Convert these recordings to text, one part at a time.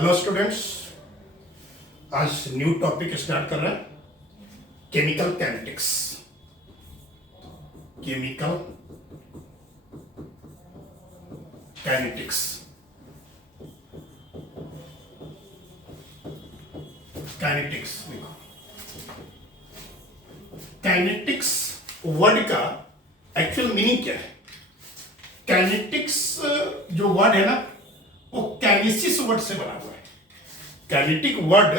Hello students, आज new topic start कर रहे हैं chemical kinetics. Chemical kinetics kinetics देखो, काइनेटिक्स वर्ड का एक्चुअल मीनिंग क्या है। काइनेटिक्स जो वर्ड है ना, वो काइनेसिस वर्ड से बना हुआ है। काइनेटिक वर्ड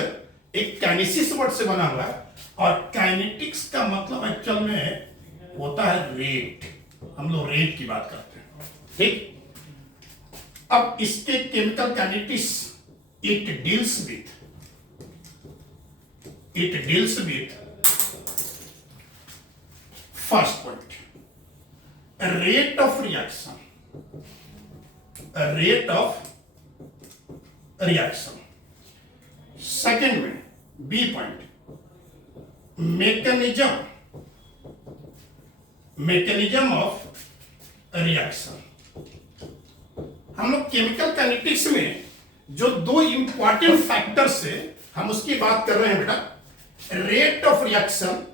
एक काइनेसिस वर्ड से बना हुआ है और काइनेटिक्स का मतलब एक्चुअल में होता है रेट। हम लोग रेट की बात करते हैं, ठीक। अब इसके chemical kinetics it deals with first point, rate of reaction, rate of reaction. Second में B point, mechanism of reaction. हम लोग केमिकल काइनेटिक्स में जो दो इंपॉर्टेंट फैक्टर्स से हम उसकी बात कर रहे हैं बेटा, rate of reaction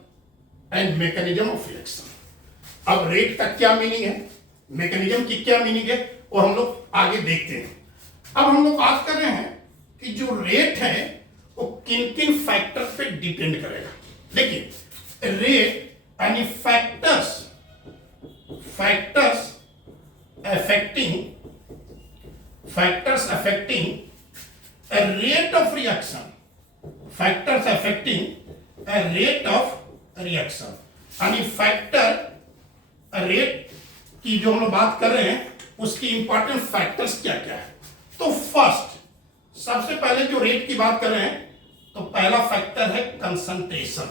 and mechanism of reaction. अब रेट का क्या मीनिंग है, मैकेनिज्म की क्या मीनिंग है, वो हम लोग आगे देखते हैं। अब हम लोग बात कर रहे हैं कि जो रेट है वो किन किन फैक्टर पे डिपेंड करेगा। देखिए, रेट यानी factors affecting a rate of reaction, factors affecting a rate of reaction। यानी फैक्टर रेट की जो हम लोग बात कर रहे हैं उसकी इंपॉर्टेंट फैक्टर्स क्या क्या है। तो फर्स्ट, सबसे पहले जो रेट की बात कर रहे हैं तो पहला फैक्टर है concentration,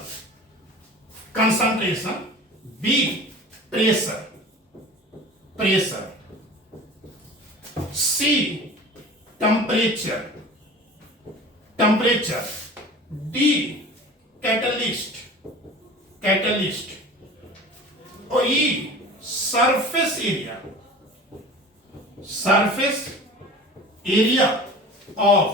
B pressure, C temperature, D catalyst, और E surface area of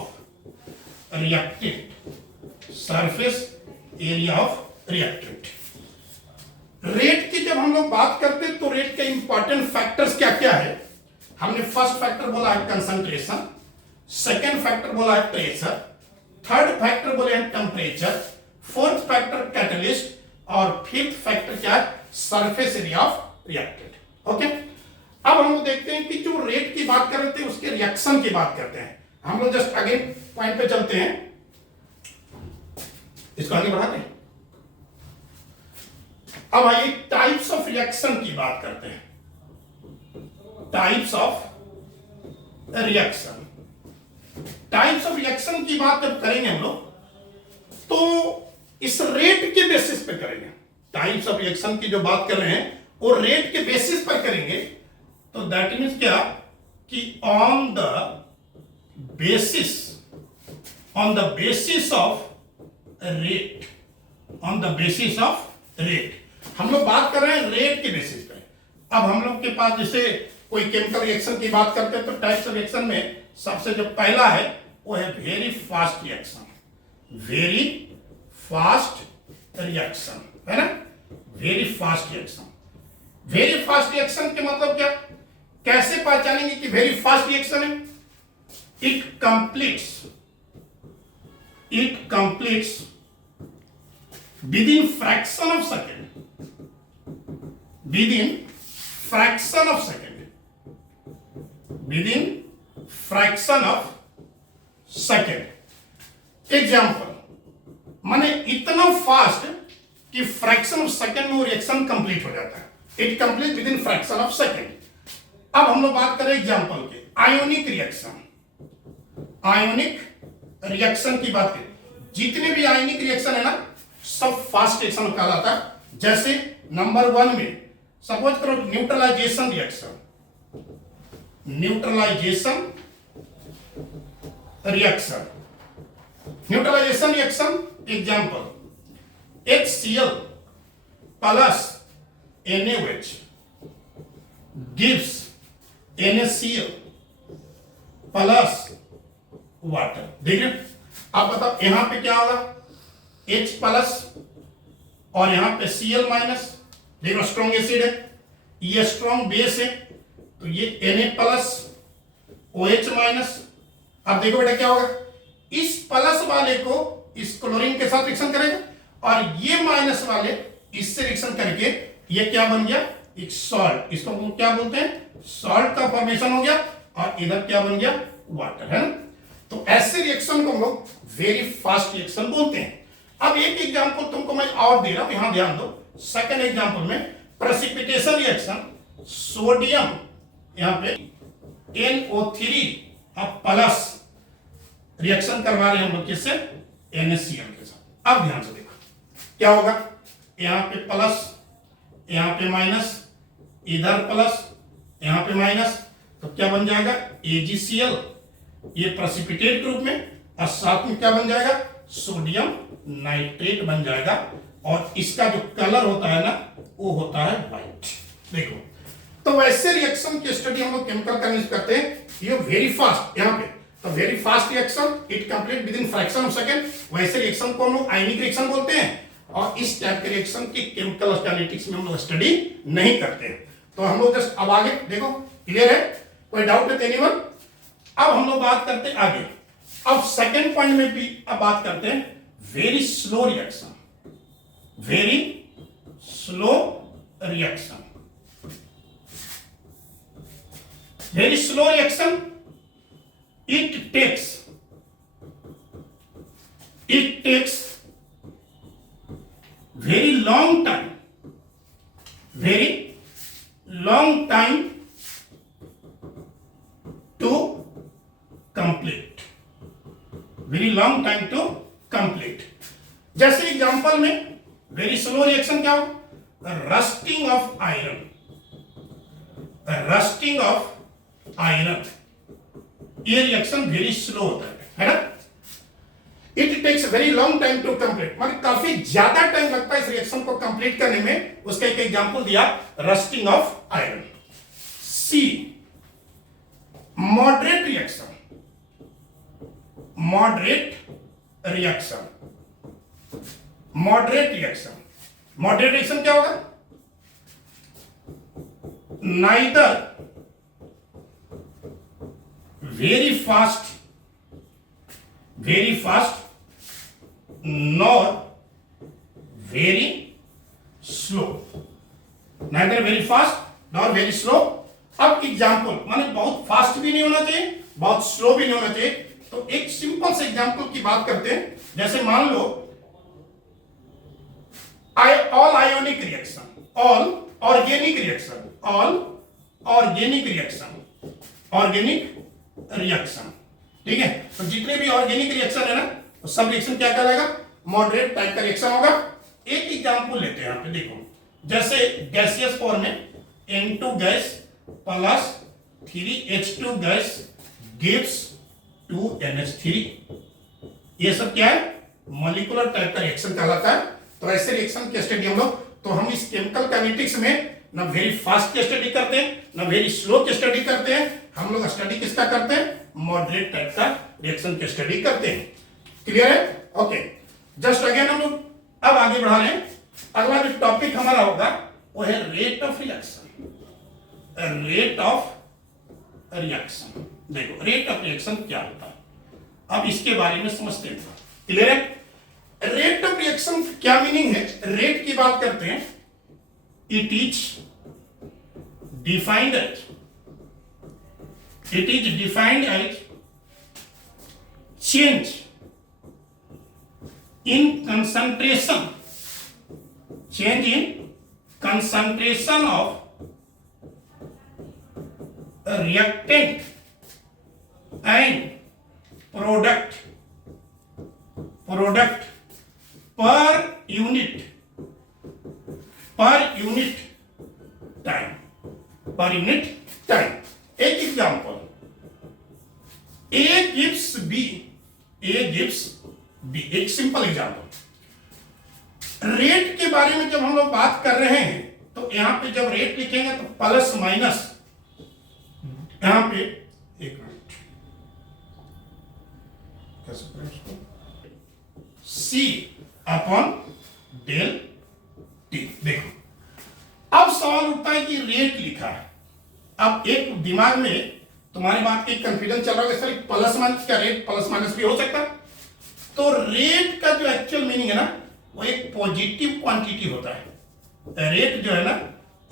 reactant, rate की जब हम लोग बात करते हैं तो रेट के इंपॉर्टेंट फैक्टर्स क्या क्या है। हमने फर्स्ट फैक्टर बोला है कंसंट्रेशन, सेकेंड फैक्टर बोला है प्रेशर, थर्ड फैक्टर बोले हैं टेम्परेचर, फोर्थ फैक्टर कैटलिस्ट और फिफ्थ फैक्टर क्या है, surface area of reactant. Okay, अब हम लोग देखते हैं कि जो रेट की बात कर रहे थे उसके रिएक्शन की बात करते हैं। हम लोग जस्ट अगेन पॉइंट पे चलते हैं, इसको आगे बढ़ाते हैं। अब आइए टाइप्स ऑफ रिएक्शन की बात करते हैं। टाइप्स ऑफ रिएक्शन की बात जब करेंगे हम लोग तो इस रेट के बेसिस पे करेंगे। टाइप्स ऑफ रिएक्शन की जो बात कर रहे हैं वो रेट के बेसिस पर करेंगे। तो दैट मीन्स क्या कि on the basis of rate, हम लोग बात कर रहे हैं रेट के बेसिस पे। अब हम लोग के पास जैसे कोई केमिकल रिएक्शन की बात करते हैं तो टाइप्स ऑफ रिएक्शन में सबसे जो पहला है वो है वेरी फास्ट रिएक्शन, है ना। वेरी फास्ट रिएक्शन के मतलब क्या, कैसे पहचानेंगे कि वेरी फास्ट रिएक्शन है। It completes within fraction of second। Example माने इतना फास्ट कि फ्रैक्शन ऑफ सेकेंड में वो रिएक्शन कंप्लीट हो जाता है। It complete with in fraction of second. अब हम लोग बात करें एग्जाम्पल के, आयोनिक रिएक्शन की बात करें। जितने भी आयोनिक रिएक्शन है ना सब फास्ट रिएक्शन कहलाता है। जैसे नंबर 1 में सपोज करो neutralisation reaction example HCl plus NaOH gives NaCl plus water. ठीक है, अब बताओ यहां पे क्या होगा, H प्लस और यहां पे Cl माइनस। देखो स्ट्रॉन्ग एसिड है, ये स्ट्रॉन्ग बेस है, तो ये Na प्लस OH माइनस। अब देखो बेटा क्या होगा, इस प्लस वाले को इस क्लोरीन के साथ रिएक्शन करेगा और ये माइनस वाले इससे रिएक्शन करके ये क्या बन गया, एक सॉल्ट। इसको हम क्या बोलते हैं, सॉल्ट का फॉर्मेशन हो गया और इधर क्या बन गया, वाटर, है ना। तो ऐसे रिएक्शन को हम लोग वेरी फास्ट रिएक्शन बोलते हैं। अब एक एग्जांपल तुमको मैं और दे रहा हूं, यहां ध्यान दो। सेकंड एग्जांपल में प्रेसिपिटेशन रिएक्शन, सोडियम यहां पे NO3 अब प्लस रिएक्शन करवा रहे हैं हम लोग किससे, NaCl के साथ। अब ध्यान से देखो क्या होगा, यहां पे प्लस, यहां पे माइनस, इधर प्लस, यहां पे माइनस, तो क्या बन जाएगा AgCl, ये प्रेसिपिटेट ग्रुप में, और साथ में क्या बन जाएगा, सोडियम नाइट्रेट बन जाएगा। और इसका जो कलर होता है ना वो होता है व्हाइट। देखो, तो वैसे रिएक्शन की स्टडी हम लोग केमिकल केमिस्ट्री करते हैं, ये वेरी फास्ट यहां पे, तो very fast reaction it complete with in fraction of second. वैसे रिएक्शन को हम लोग आयनिक रिएक्शन बोलते हैं और इस टाइप के रिएक्शन की केमिकल काइनेटिक्स में हम लोग स्टडी नहीं करते हैं। तो हम लोग जस्ट अब आगे देखो, क्लियर है, कोई डाउट है एनीवन। अब हम लोग बात करते हैं आगे, अब सेकंड पॉइंट में भी अब बात करते हैं very slow reaction, very slow reaction. Very slow reaction, it takes very long time to complete, very long time to complete। जैसे एग्जांपल में वेरी स्लो रिएक्शन क्या हो, rusting of iron, rusting of iron, ये reaction very slow होता है ना। It takes very long time to complete, मतलब काफी ज्यादा टाइम लगता है इस रिएक्शन को कंप्लीट करने में। उसका एक एग्जांपल दिया, rusting of iron. C moderate reaction, moderate reaction, moderate reaction. Moderate reaction क्या होगा, neither very fast nor very slow, neither very fast nor very slow। अब एग्जांपल माने बहुत फास्ट भी नहीं होना चाहिए, बहुत स्लो भी नहीं होना चाहिए। तो एक सिंपल से एग्जांपल की बात करते हैं, जैसे मान लो all ionic reaction, all organic reaction, all organic reaction, organic reaction, ठीक है। तो जितने भी ऑर्गेनिक रिएक्शन है ना, तो सब रिएक्शन क्या कहलाएगा, मॉडरेट टाइप का रिएक्शन होगा। एक एग्जांपल लेते हैं यहां पे, देखो जैसे गैसियस फॉर्म में N2 gas plus 3H2 gas gives 2NH3, ये सब क्या है, मॉलिक्यूलर टाइप का रिएक्शन कहलाता है। तो ऐसे रिएक्शन की स्टडी हम लोग, तो हम इस केमिकल काइनेटिक्स में ना वेरी फास्ट की स्टडी करते हैं ना वेरी स्लो की स्टडी करते हैं, हम लोग स्टडी किसका करते हैं, मॉडरेट टाइप का रिएक्शन की स्टडी करते हैं। क्लियर है, ओके। जस्ट अगेन हम लोग अब आगे बढ़ा रहे हैं। अगला जो टॉपिक हमारा होगा वो है rate of reaction, rate of reaction. देखो रेट ऑफ रिएक्शन क्या होता है, अब इसके बारे में समझते हैं। क्लियर है, रेट ऑफ रिएक्शन क्या मीनिंग है, रेट की बात करते हैं। It is defined as, it is defined as change in concentration, change in concentration of a reactant and product per unit time, per unit time। एक example, A gives B, एक simple example. Rate के बारे में जब हम लोग बात कर रहे हैं तो यहां पे जब रेट लिखेंगे तो प्लस माइनस, यहां पे एक मिनट, कह सकते हैं उसको, सी अपॉन डेल टी। देखो अब सवाल उठता है कि रेट लिखा है। अब एक दिमाग में तुम्हारी बात की कंफ्यूजन चल रहा है, सर प्लस माइनस का रेट प्लस माइनस भी हो सकता है। तो रेट का जो एक्चुअल मीनिंग है ना, वो एक पॉजिटिव क्वांटिटी होता है। रेट जो है ना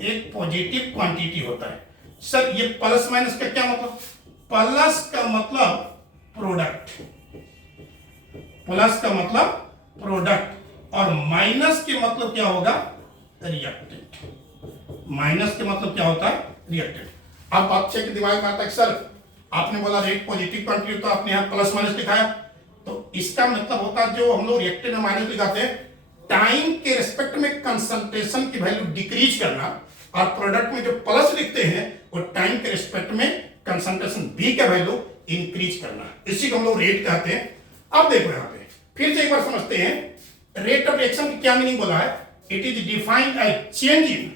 एक पॉजिटिव क्वांटिटी होता है। सर ये प्लस माइनस का क्या मतलब? प्लस का मतलब प्रोडक्ट, प्लस का मतलब प्रोडक्ट, और माइनस के मतलब क्या होगा? रिएक्टेंट। माइनस के मतलब क्या होता है? रिएक्टेंट। अब बच्चे के दिमाग में आता है सर आपने बोला रेट पॉजिटिव क्वांटिटी, तो आपने यहाँ प्लस माइनस लिखाया, तो इसका मतलब होता है जो हम लोग रिएक्टेंट में माइनस लिखाते हैं, टाइम के रिस्पेक्ट में कंसंट्रेशन की वैल्यू डिक्रीज करना, और प्रोडक्ट में जो प्लस लिखते हैं वो टाइम के रिस्पेक्ट में कंसंट्रेशन बी का वैल्यू इंक्रीज करना, इसी को हम लोग रेट कहते हैं। अब देखो यहाँ पे फिर से एक बार समझते हैं रेट ऑफ रिएक्शन की क्या मीनिंग बोला है। It is defined as change in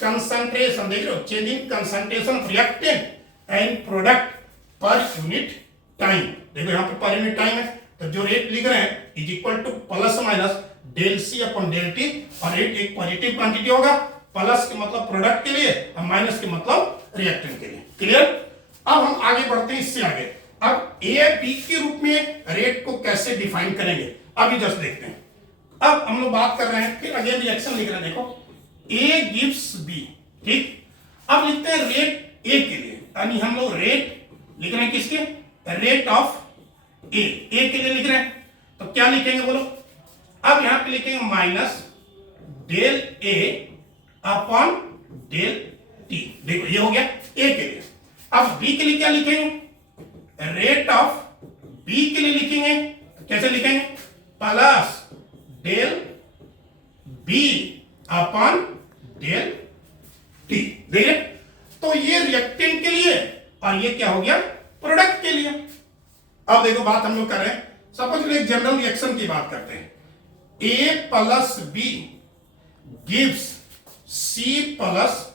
concentration, देख लो, change in concentration of reactant and product per unit time. देखो यहाँ पे पर यूनिट टाइम है, तो जो रेट लिख रहे हैं is equal to plus minus del C upon del T, और रेट एक पॉजिटिव क्वांटिटी होगा, प्लस के मतलब प्रोडक्ट के लिए और माइनस के मतलब रिएक्टेंट के लिए। क्लियर? अब हम आगे बढ़ते हैं इससे आगे। अब ए बी के रूप में रेट को कैसे डिफाइन करेंगे अभी जस्ट देखते हैं। अब हम लोग बात कर रहे हैं, फिर अगेन रिएक्शन लिख रहे हैं। देखो ए गिव्स बी, ठीक। अब लिखते हैं रेट ए के लिए, यानी हम लोग रेट लिख रहे हैं किसके? रेट ऑफ ए के लिए लिख रहे हैं, तो क्या लिखेंगे बोलो? अब यहां पे लिखेंगे minus del A upon del T. देखो ये हो गया ए के लिए। अब बी के लिए क्या लिखेंगे? रेट ऑफ बी के लिए लिखेंगे, कैसे लिखेंगे? Plus del B upon del T. देखिए, तो ये रिएक्टेंट के लिए और ये क्या हो गया? प्रोडक्ट के लिए। अब देखो बात हम लोग कर रहे हैं, सपोज एक जनरल रिएक्शन की बात करते हैं। A plus B gives C plus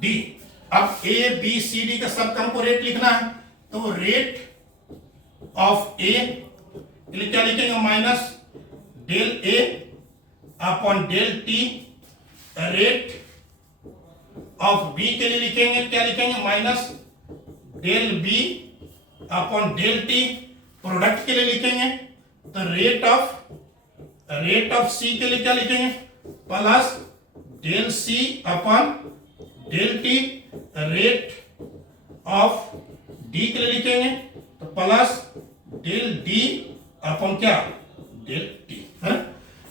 D. अब ए बी सी डी का सब हमको रेट लिखना है, तो रेट ऑफ ए के लिए क्या लिखेंगे? Minus del A upon del T. Rate of B के लिए लिखेंगे, क्या लिखेंगे? Minus del B upon del T. Product के लिए लिखेंगे तो रेट ऑफ सी के लिए क्या लिखेंगे? Plus del C upon del T. Rate of D के लिए लिखेंगे तो प्लस डेल डी अपॉन क्या? डेल टी, है ना?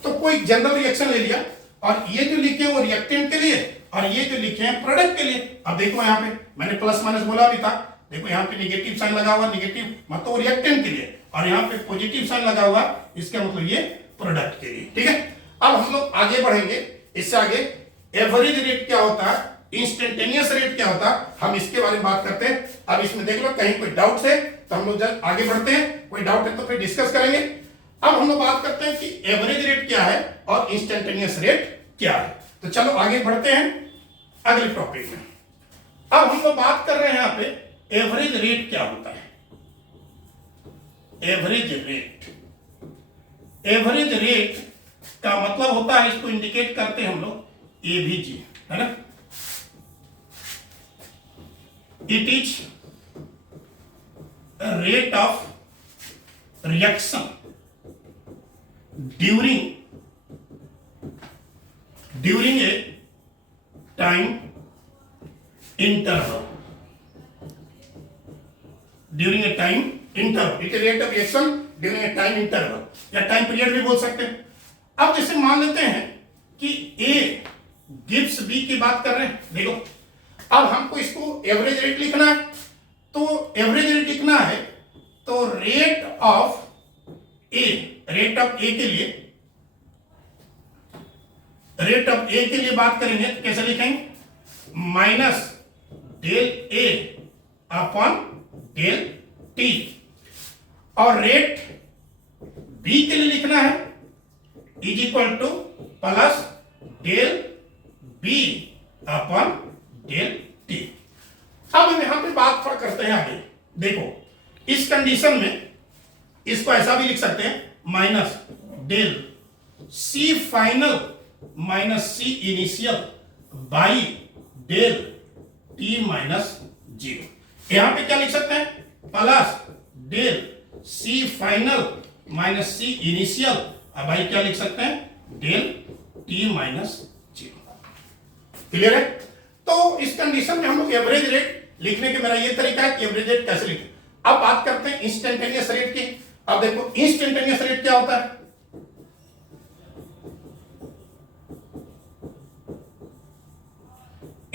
तो कोई जनरल रिएक्शन ले लिया, और ये जो लिखे हैं वो रिएक्टेंट के लिए, और ये जो लिखे हैं प्रोडक्ट के लिए। अब देखो यहाँ पे मैंने प्लस माइनस बोला भी था, देखो यहाँ पे नेगेटिव साइन लगा हुआ, नेगेटिव मतलब रिएक्टेंट के लिए, और यहाँ पे पॉजिटिव साइन लगा हुआ, इसका मतलब ये प्रोडक्ट के लिए। ठीक है, अब हम लोग आगे बढ़ेंगे। इससे आगे एवरेज रेट क्या होता है, इंस्टेंटेनियस रेट क्या होता है, हम इसके बारे में बात करते हैं। अब इसमें देख लो कहीं कोई डाउट है तो हम लोग जब आगे बढ़ते हैं, कोई डाउट है तो फिर डिस्कस करेंगे। अब हम लोग बात करते हैं कि एवरेज रेट क्या है और इंस्टेंटेनियस रेट क्या है। तो चलो आगे बढ़ते हैं अगले टॉपिक में। अब हम लोग बात कर रहे हैं यहाँ पे एवरेज रेट क्या होता है। एवरेज रेट का मतलब होता है, इसको इंडिकेट करते हैं हम लोग एवीजी, है ना। It is rate of reaction during a time interval. During a time interval, it is rate of reaction during a time interval, या टाइम पीरियड भी बोल सकते हैं। अब जैसे मान लेते हैं कि ए गिव्स बी की बात कर रहे हैं। देखो अब हमको इसको एवरेज रेट लिखना है, तो एवरेज रेट लिखना है तो रेट ऑफ ए के लिए, रेट ऑफ ए के लिए बात करेंगे तो कैसे लिखेंगे? Minus del A upon del T. और रेट बी के लिए लिखना है is equal to plus del B upon del T. अब हम यहां पे बात थोड़ा करते हैं आगे। देखो इस कंडीशन में इसको ऐसा भी लिख सकते हैं minus del C final minus C initial by del T minus 0। यहां पे क्या लिख सकते हैं plus del C final minus C initial by क्या लिख सकते हैं डेल टी माइनस 0। क्लियर है? तो इस कंडीशन में हम लोग एवरेज रेट लिखने के मेरा ये तरीका है कि एवरेज रेट कैसे लिखें। अब बात करते हैं इंस्टेंटेनियस रेट की। अब देखो इंस्टेंटेनियस रेट क्या होता है।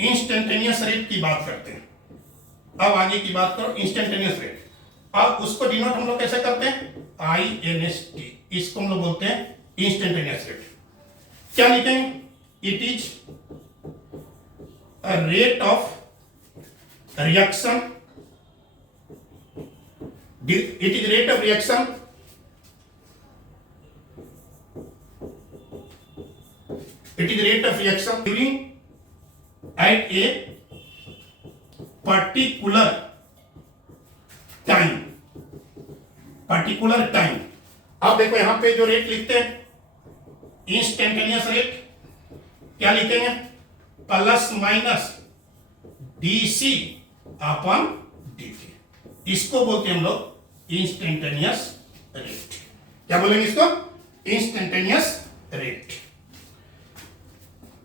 इंस्टेंटेनियस रेट की बात करते हैं। अब आगे की बात करो इंस्टेंटेनियस रेट। अब उसको डिनोट हम लोग कैसे करते हैं INST, इसको हम लोग बोलते हैं इंस्टेंटेनियस रेट। क्या लिखेंगे it is a rate of reaction, it is rate of reaction during at a particular time। अब देखो यहां पे जो रेट लिखते हैं इंस्टेंटेनियस रेट क्या लिखेंगे plus minus DC upon DT, इसको बोलते हैं हम लोग इंस्टेंटेनियस रेट। क्या बोलेंगे इसको इंस्टेंटेनियस रेट।